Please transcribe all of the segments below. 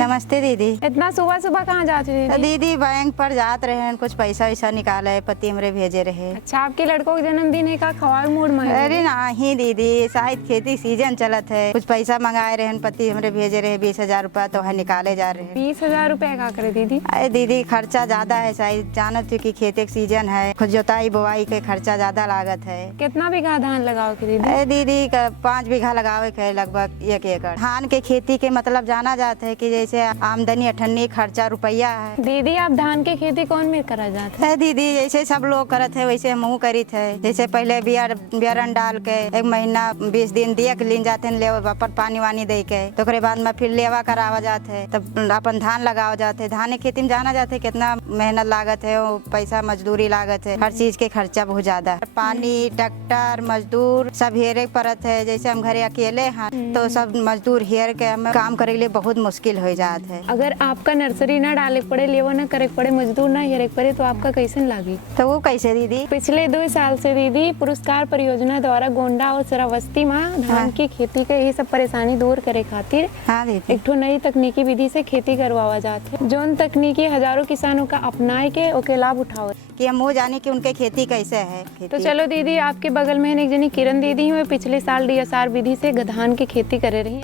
नमस्ते दीदी। इतना सुबह सुबह कहाँ जाती दीदी? दीदी बैंक पर जात रहे हैं, कुछ पैसा वैसा निकाले, पति हमरे भेजे रहे। अच्छा, आपके लड़कों का जन्मदिन है का खवाए मूड में? अरे नहीं दीदी, शायद खेती सीजन चलत है, कुछ पैसा मंगाए रहे, पति हमरे भेजे रहे 20,000 रुपया, तो है निकाले जा रहे हैं। 20,000 रुपए का करे दीदी? अरे दीदी खर्चा ज्यादा है, शायद जानत थी कि खेती का सीजन है, खुद जोताई बुआई के खर्चा ज्यादा लागत है। कितना बीघा धान लगाओ के दीदी? अरे दीदी 5 बीघा लगावे के है, लगभग 1 एकड़। धान के खेती के मतलब जाना जाता है कि जैसे आमदनी अठन्नी खर्चा रुपया है। दीदी आप धान के खेती कौन में करा जाता है? दीदी जैसे सब लोग करत है वैसे हमहू करी थे। जैसे पहले बियारन डाल के 1 महीना 20 दिन दिया के लीन जाते हैं, पर पानी वानी दे के, तो ओकरे बाद में फिर लेवा करावा जाते है, तब अपन धान लगावा जाते है। धान की खेती में जाना जाते है कितना मेहनत लागत है, पैसा मजदूरी लागत है, हर चीज के खर्चा बहुत ज्यादा है। पानी ट्रैक्टर मजदूर सब हेरे परत है। जैसे हम घरे अकेले हैं तो सब मजदूर हेर के हमें काम करे के लिए बहुत मुश्किल हो जात है। अगर आपका नर्सरी ना डाले पड़े, लेवा ना करे पड़े, मजदूर ना हेरे पड़े, तो आपका कैसे लागी? तो वो कैसे दीदी? पिछले 2 साल से दीदी पुरस्कार परियोजना द्वारा गोंडा और श्रावस्ती में धान की खेती के यही सब परेशानी दूर करे खातिर हाँ दीदी, एक ठो नई तकनीकी विधि से खेती करवावा जाते है। जोन तकनीकी हजारों किसानों का अपनाए के ओके लाभ उठाओ कि हम वो जाने कि उनके खेती कैसे है। तो चलो दीदी, आपके बगल में एक जनी किरण दीदी हुए, पिछले साल DSR विधि से धान की खेती करे रही।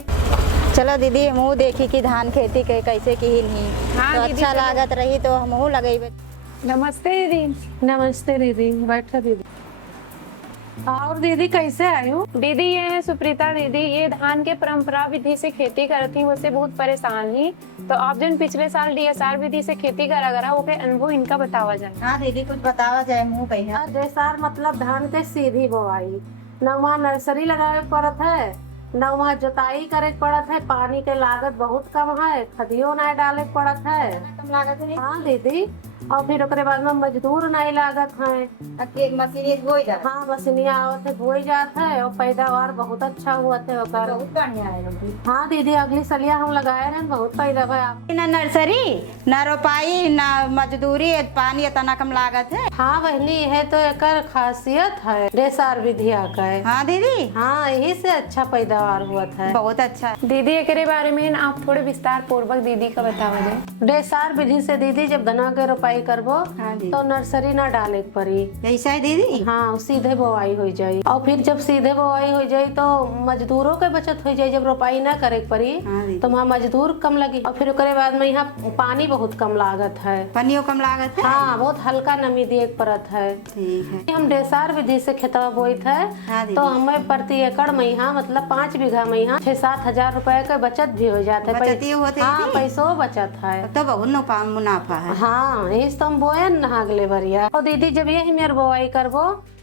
चलो दीदी हमहू देखी कि धान खेती के कैसे की नहीं। हाँ तो दीदी, अच्छा चलो। लागत रही तो हमहू लगेबे। नमस्ते दीदी। नमस्ते दीदी, बैठो दीदी। और दीदी कैसे आई हो? दीदी ये है सुप्रीता दीदी, ये धान के परंपरा विधि से खेती करती उससे बहुत परेशान ही, तो आप जन पिछले साल DSR विधि से खेती करा वो के अनुभव इनका बतावा जाए। हाँ दीदी कुछ बतावा जाए मुँह पे। देसार मतलब धान के सीधी बोआई, न वहाँ नर्सरी लगावे पड़त है, न वहाँ जोताई करे पड़त है, पानी के लागत बहुत कम है, खदियो नहीं डाले पड़त है। कम लागत है। हाँ दीदी, और फिर ओकरे बाद में मजदूर नहीं लागत है। मशीन हो जाता। हाँ मशीनिया आवत है, बोई जात है, और पैदावार बहुत अच्छा हुआ है ओकर। बहुत बढ़िया है। हाँ दीदी, अगली सलिया हम लगाए रहे, बहुत पैदावार आप। न नर्सरी न रोपाई न मजदूरी, पानी इतना कम लागत है। हाँ बहनी, है तो एकर खासियत है देसार विधिया का है। हाँ दीदी, हाँ यही से अच्छा पैदावार हुआ है। बहुत अच्छा। दीदी एकरे बारे में आप थोड़े विस्तार पूर्वक दीदी का बतावा जाए। देसार विधि से दीदी जब गन्ना के रोपाई करबो तो नर्सरी ना डाले के पड़ी। ऐसा है दीदी। हाँ सीधे बोआई हो जाये, और फिर जब सीधे बोआई हो जाये तो मजदूरों के बचत हो जाये। जब रोपाई ना करे के पड़ी तो वहाँ मजदूर कम लगी, और फिर ओकरे बाद में यहाँ पानी बहुत कम लागत है। पानियों कम लागत है। हाँ बहुत हल्का नमी दिए के पड़त है। ठीक है। हम देसार विधि से खेतवा बोइत है तो हमें प्रति एकड़ में यहाँ मतलब 5 बीघा में यहाँ 6-7 हजार रुपए के बचत भी हो जाता है। बचत ही होते हैं हाँ दीदी? पैसों बचत है। तो बहुत मुनाफा है। हाँ इस तुम बोए नहा अगले बरिया। और दीदी जब ये मेरे बोआई करबो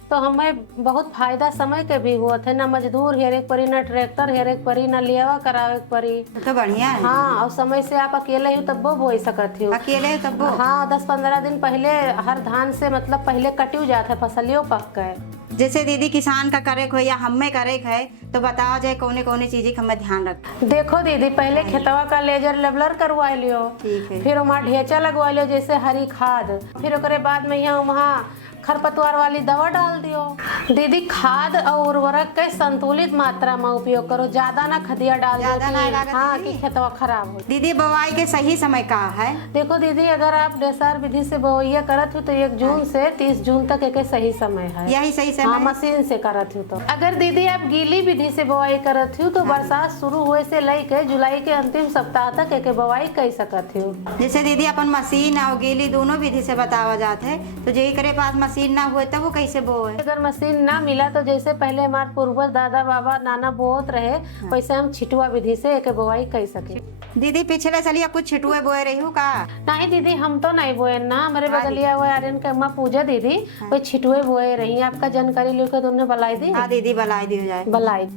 तो हमें बहुत फायदा समय के भी हुआ थे, न मजदूर हेरे के पड़ी, न ट्रैक्टर हेरे के पड़ी, न लेवा करावे के पड़ी। तो बढ़िया है। हाँ और समय से आप अकेले ही तब बोई सकत हो। अकेले तब वो। हाँ 10-15 दिन पहले हर धान से मतलब पहले कटियो जाता है, फसलियों पक गए। जैसे दीदी किसान का करे को या हमें करे है तो बताओ जाए कौने कौने चीजें का हमें ध्यान रख। देखो दीदी, पहले खेतवा का लेजर लेवलर करवा लियो, ठीक है। फिर वहाँ ढेचा लगवा लियो जैसे हरी खाद, फिर ओकरे बाद में यहाँ वहाँ खरपतवार वाली दवा डाल दियो। दीदी खाद और उर्वरक के संतुलित मात्रा में उपयोग करो, ज्यादा ना खदिया डाल दो ज्यादा ना लागत हाँ दीदी। कि खेतवा खराब हो। दीदी बुआई के सही समय का है? देखो दीदी, अगर आप देसार विधि से बोइया करत हो तो 1 जून से 30 जून तक एक सही समय है। यही सही समय हाँ है? मशीन से करत हो तो। अगर दीदी आप गीली विधि से बोआई करत हो तो बरसात शुरू हुए से लेके जुलाई के अंतिम सप्ताह तक एक बोआई कर सकत हो। जैसे दीदी अपन मशीन और गीली दोनों विधि से बतावा जाते है, तो जे करे पास मशीन ना हुए तब वो कैसे बोए? अगर मशीन ना मिला तो जैसे पहले हमारे पूर्वज दादा बाबा नाना बोत रहे, वैसे हम छिटुआ विधि से एक बोआई कर सके। दीदी पिछले साल कुछ छिटुए बोए रही हूँ का? नहीं दीदी, हम तो नहीं बोए ना, हमारे बगलिया हुए आर्यन के अम्मा पूजा दीदी वो छिटुए बोए रही। आपका जानकारी लेकर तो उन्हें बलाई दी। हाँ दीदी बलाई दी जाए। बलाई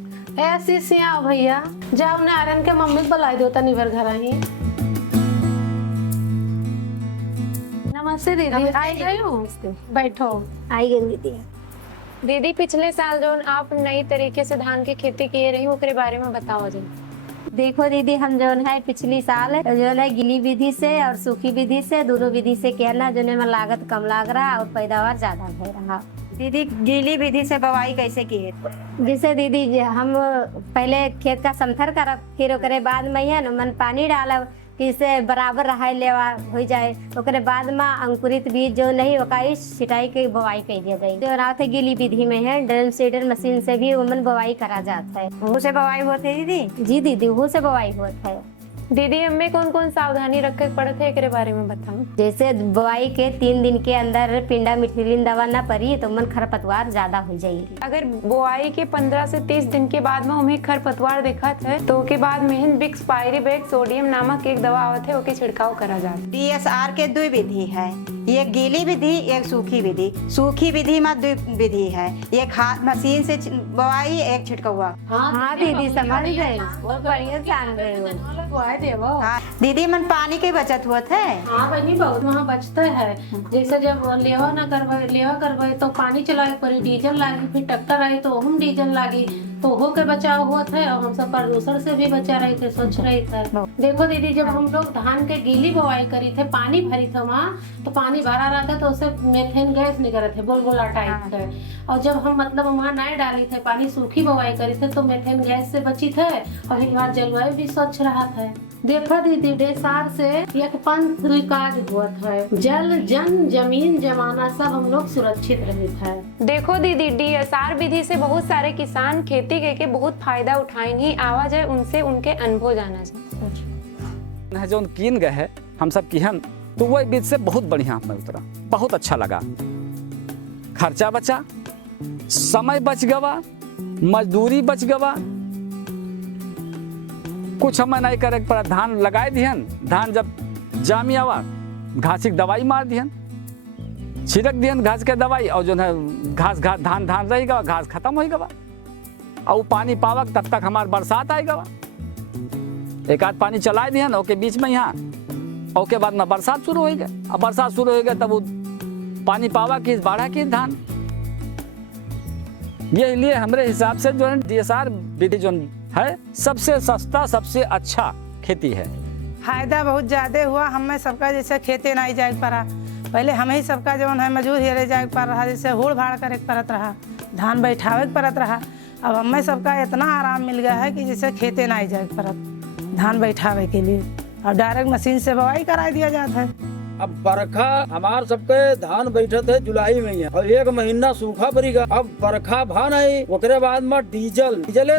ऐसी से आओ भैया, जाओ ने आर्यन के मम्मी को बलाई दो तनी भर घर ही। नमस्ते दीदी, आई गई हो? बैठो। आई गई दीदी। दीदी पिछले साल जो आप नई तरीके से धान की खेती किए रही ओकरे बारे में बताओ जाए। देखो दीदी, हम जो है पिछली साल जो है गीली विधि से और सूखी विधि से दोनों विधि से कहना जो है लागत कम लग रहा और पैदावार ज्यादा हो रहा। दीदी गीली विधि से बुआई कैसे की है? जैसे दीदी हम पहले खेत का समथर करब, फिर ओकरे बाद में है न मन पानी डालब, कि से बराबर रहाय लेवा हो जाए। ओकरे बाद में अंकुरित बीज जो नहीं ओका सिंचाई के बुआई कर दिया जाए। जो रात गीली विधि में है ड्रम सीडर मशीन से भी उमन बुआई करा जाता है। वो से बुआई होती है दीदी? जी दीदी वो से बुआई होता है। दीदी हमें कौन कौन सावधानी रख के पड़ते है एकरे बारे में बताओ। जैसे बुआई के 3 दिन के अंदर पिंडा मिट्रिलिन दवा ना पड़ी तो मन खरपतवार ज्यादा हो जाएगी। अगर बुआई के 15 से 30 दिन के बाद में हमें खरपतवार दिखत है तो के बाद में बिक्स पायरीबेक सोडियम नामक एक दवा आवत है ओके छिड़काव करा जाता है। DSR के 2 विधि है, एक गीली विधि एक सूखी विधि। सूखी विधि में 2 विधि है, एक हाथ मशीन से बुआई एक छिड़कवा। हाँ दीदी समझ गए, बहुत बढ़िया जान गए हो। देवो। हाँ दीदी मन पानी की बचत होत है। हाँ बहनी बहुत वहाँ बचते है। जैसे जब लेवा करवे तो पानी चलाए पड़ी, डीजल लागी, फिर ट्रैक्टर आई तो हम डीजल लागी, तो हो के बचाव होत है और हम सब प्रदूषण से भी बचा रहे थे, स्वच्छ रहे थे। देखो दीदी जब हम लोग धान के गीली बुआई करी थे, पानी भरी था वहाँ तो पानी भरा रहता तो उससे मेथेन गैस निकल थे बुलबुला टाइप के। और जब हम मतलब वहाँ नहीं डाली थे पानी सूखी बुआई करी थे तो मेथेन गैस से बची थे और हमारा जलवायु भी स्वच्छ रहा था। देखो दीदी DSR से एक पंथ काज हुआ है, जल जन जमीन जमाना सब हम लोग सुरक्षित रहे थे। देखो दीदी DSR विधि से बहुत सारे किसान खेती के बहुत फायदा उठाए ही आवाज है, उनसे उनके अनुभव जाना चाहिए। जो कीन गए है हम सब किहन तो वह बीच से बहुत बढ़िया हमें उतरा, बहुत अच्छा लगा। खर्चा बचा, समय बच गवा, मजदूरी बच गवा, कुछ हमें नहीं करे पड़ा। धान लगाए दिहन, धान जब जामी आवा घास की दवाई मार दिहन, छिड़क दिहन घास के दवाई और जो है घास धान रही गवा, घास खत्म हो गवा और पानी पावक तब तक हमार बरसात आई गवा। एक आध पानी चलाए दिहन ओके बीच में यहाँ, ओके बाद में बरसात शुरू हो गया। अब बरसात शुरू हो गया तब वो पानी पावा की बाढ़ा की धान। ये लिए हमारे हिसाब से जो है DSR विधि जो है सबसे सस्ता सबसे अच्छा खेती है। फायदा बहुत ज़्यादा हुआ हमें सबका, जैसे खेते नहीं जाए पड़ा, पहले हमें ही सबका जो है मजूर हेरे जाए पड़ रहा, जैसे होड़ भाड़ करे पड़त रहा, धान बैठावे पड़त रहा। अब हमें सबका इतना आराम मिल गया है कि जैसे खेते नहीं जाए पड़त धान बैठावे के लिए, और डायरेक्ट मशीन से बुआई करा दिया जाता है। अब बरखा हमार सबके धान बैठे थे जुलाई में ही और 1 महीना सूखा पड़ेगा। अब बरखा भा नहीं, ओकरे बाद में डीजले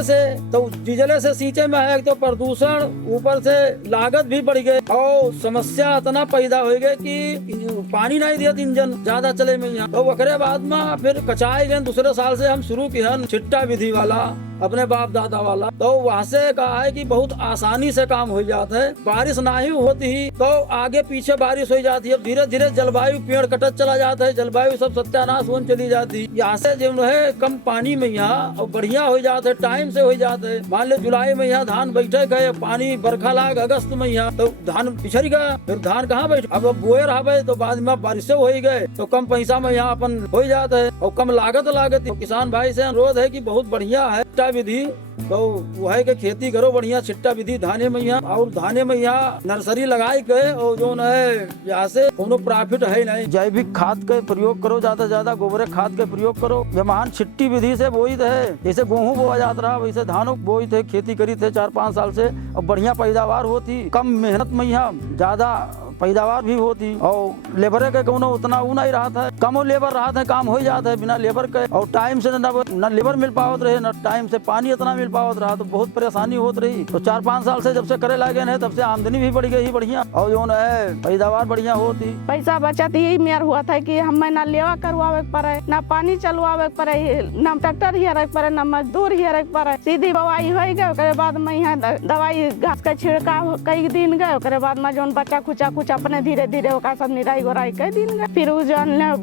से सींचे में है तो प्रदूषण, ऊपर से लागत भी बढ़ गई और समस्या इतना पैदा हो गई कि पानी नहीं दिया इंजन ज्यादा चले में यहाँ। तो ओकरे बाद में फिर कचाए गए, दूसरे साल से हम शुरू किया छिट्टा विधि वाला अपने बाप दादा वाला। तो वहाँ से कहा है कि बहुत आसानी से काम हो जाता है। बारिश नहीं होती तो आगे पीछे बारिश हो जाती है, धीरे धीरे जलवायु पेड़ कटत चला जाता है, जलवायु सब सत्यानाश होने चली जाती। यहाँ से जो है कम पानी में यहाँ और बढ़िया हो जाते है, टाइम से हो जाते है। मान लो जुलाई में यहाँ धान बैठे गए, पानी बरखा लाग अगस्त में यहाँ तो धान पिछड़ गया, फिर धान कहाँ बैठे। अब बोए रहा तो बाद में बारिश हो ही गए तो कम पैसा में यहाँ अपन हो जाता है और कम लागत। तो किसान भाई से अनुरोध है कि बहुत बढ़िया है विधि, तो वो है कि खेती करो बढ़िया छिट्टा विधि धाने में यहाँ, और धाने में यहाँ नर्सरी लगाई गए और जो है यहाँ से कोनो प्रॉफिट है नहीं। जैविक खाद के प्रयोग करो, ज्यादा से ज्यादा गोबर खाद के प्रयोग करो। जमान छिट्टी विधि से बोई थे, जैसे गेहूँ बोआ जाता रहा वैसे धानों बोई थे, खेती करी थे 4-5 साल से और बढ़िया पैदावार होती, कम मेहनत में यहाँ ज्यादा पैदावार भी होती और लेबर के कोनो उतना वो नहीं रहा था, कम लेबर रहा था, काम हो जाता है बिना लेबर के। और टाइम से न लेबर मिल पावत रहे, न टाइम से पानी इतना मिल पावत रहा, तो बहुत परेशानी होत रही। तो 4-5 साल से जब से करे लगे हैं तब से आमदनी भी बढ़ गई बढ़िया और जो है पैदावार बढ़िया होती। पैसा बचत यही मेयर हुआ था कि हमें ना लेवा करवावे पड़े, ना पानी चलवावे पड़े, ना ट्रैक्टर हियरे पड़े, ना मजदूर हियरे पड़े, सीधी बुआई हो गए। ओकरे बाद में यहाँ दवाई घास का छिड़काव कई दिन गए, ओकरे बाद में जो बच्चा खुचा अपने धीरे धीरे ओका सब निराई गोराई कर दिन गए। फिर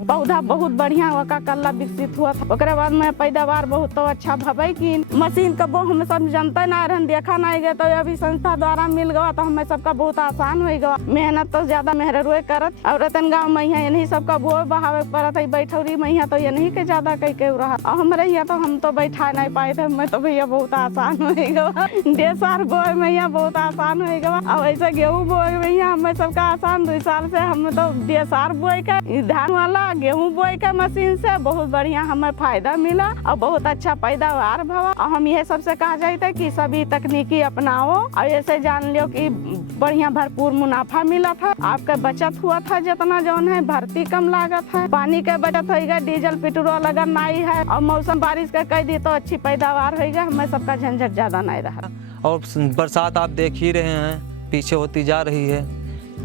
पौधा बहुत बढ़िया ओका कल्ला विकसित हुआ था। ओकरे बाद में पैदावार बहुत तो अच्छा भवे की मशीन का वो हम सब जानते ना रहन, देखा नहीं गए, तो अभी संस्था द्वारा मिल गया तो हमें सबका बहुत आसान हो गया। मेहनत तो ज्यादा मेहरुए करत और रतन गाँव में यही सबका वो बहावे पड़त है, बैठौरी में यहाँ तो यही के ज्यादा कई के रहा। और हमारे यहाँ तो हम तो बैठा नहीं पाए थे, मैं तो भैया बहुत आसान हो गया। DSR बोए में यहाँ बहुत आसान हो गया और ऐसे गेहूँ बोए में यहाँ हमें सबका आसान 2 साल से हम तो DSR बोए के धान वाला गेहूं बोए के मशीन से बहुत बढ़िया हमें फायदा मिला और बहुत अच्छा पैदावार भवा। और हम यह सबसे कहा जाते कि सभी तकनीकी अपनाओ और ऐसे जान लियो कि बढ़िया भरपूर मुनाफा मिला था, आपका बचत हुआ था जितना जौन है, भर्ती कम लागत है, पानी के बचत होगा, डीजल पेट्रोल अगर नहीं है और मौसम बारिश का कह दी तो अच्छी पैदावार होगा, हमें सबका झंझट ज्यादा नहीं रहा। और बरसात आप देख ही रहे हैं पीछे होती जा रही है,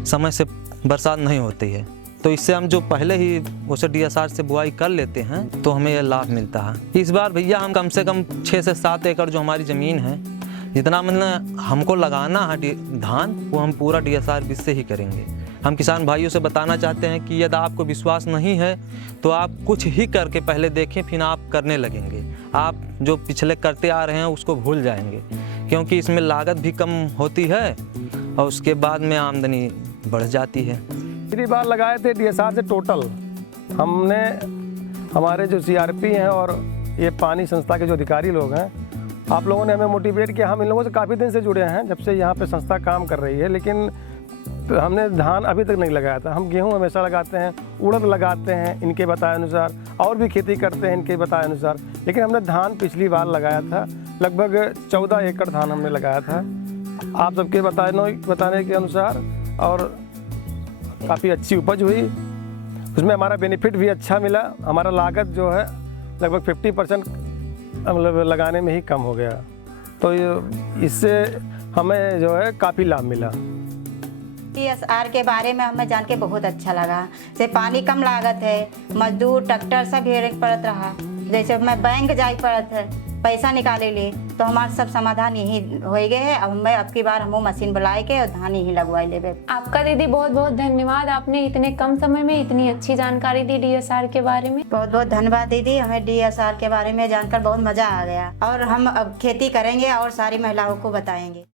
समय से बरसात नहीं होती है, तो इससे हम जो पहले ही उसे DSR से बुआई कर लेते हैं तो हमें यह लाभ मिलता है। इस बार भैया हम कम से कम 6 से 7 एकड़ जो हमारी ज़मीन है, जितना मतलब हमको लगाना है धान वो हम पूरा DSR बीज से ही करेंगे। हम किसान भाइयों से बताना चाहते हैं कि यदि आपको विश्वास नहीं है तो आप कुछ ही करके पहले देखें, फिर आप करने लगेंगे। आप जो पिछले करते आ रहे हैं उसको भूल जाएंगे, क्योंकि इसमें लागत भी कम होती है और उसके बाद में आमदनी बढ़ जाती है। पिछली बार लगाए थे DSR से टोटल हमने, हमारे जो CRP हैं और ये पानी संस्था के जो अधिकारी लोग हैं, आप लोगों ने हमें मोटिवेट किया। हम इन लोगों से काफ़ी दिन से जुड़े हैं, जब से यहाँ पे संस्था काम कर रही है, लेकिन हमने धान अभी तक नहीं लगाया था। हम गेहूँ हमेशा लगाते हैं, उड़द लगाते हैं इनके बताए अनुसार, और भी खेती करते हैं इनके बताए अनुसार, लेकिन हमने धान पिछली बार लगाया था, लगभग 14 एकड़ धान हमने लगाया था आप सबके बताने के अनुसार, और काफ़ी अच्छी उपज हुई। उसमें हमारा बेनिफिट भी अच्छा मिला, हमारा लागत जो है लगभग 50% मतलब लगाने में ही कम हो गया, तो इससे हमें जो है काफ़ी लाभ मिला। DSR के बारे में हमें जान के बहुत अच्छा लगा। से पानी कम लागत है, मजदूर ट्रैक्टर सब हेरे पड़त रहा, जैसे मैं बैंक जाए पड़त है पैसा निकाले लिए, तो हमारा सब समाधान यही हो गए है। अब मैं अब की बार हम मशीन बुलाए के और धान यही लगवाई लेबे। आपका दीदी बहुत बहुत धन्यवाद, आपने इतने कम समय में इतनी अच्छी जानकारी दी DSR के बारे में। बहुत बहुत धन्यवाद दीदी, हमें DSR के बारे में जानकर बहुत मजा आ गया और हम अब खेती करेंगे और सारी महिलाओं को बताएंगे।